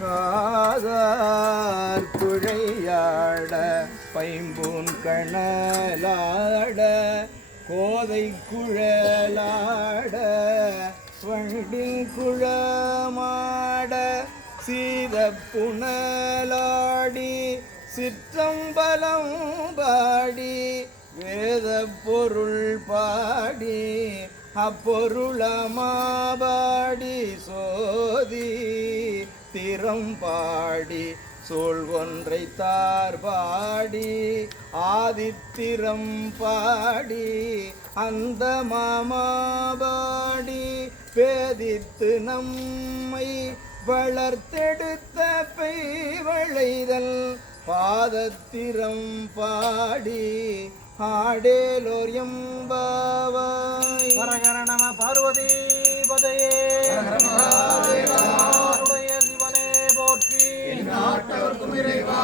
காதார் குழையாட பைம்பூன் கணலாட கோதை குழலாட வண்டில் குழமாட சீத புனலாடி சிற்றம்பலம் பாடி வேத பொருள் பாடி அப்பொருளமாபாடி சோதி திறம் பாடி சோழ் ஒன்றை தார்பாடி ஆதித்திரம் பாடி அந்த மாமாபாடி பேதித்து நம்மை வளர்த்தெடுத்த பெய்வளைதல் பாதத்திரம் பாடி ஆடேலோர் எம்பாவாய். ஹரஹர நம பார்வதி பதையே சிவனே போற்றி. நாட்டவர்க்கும் இறைவா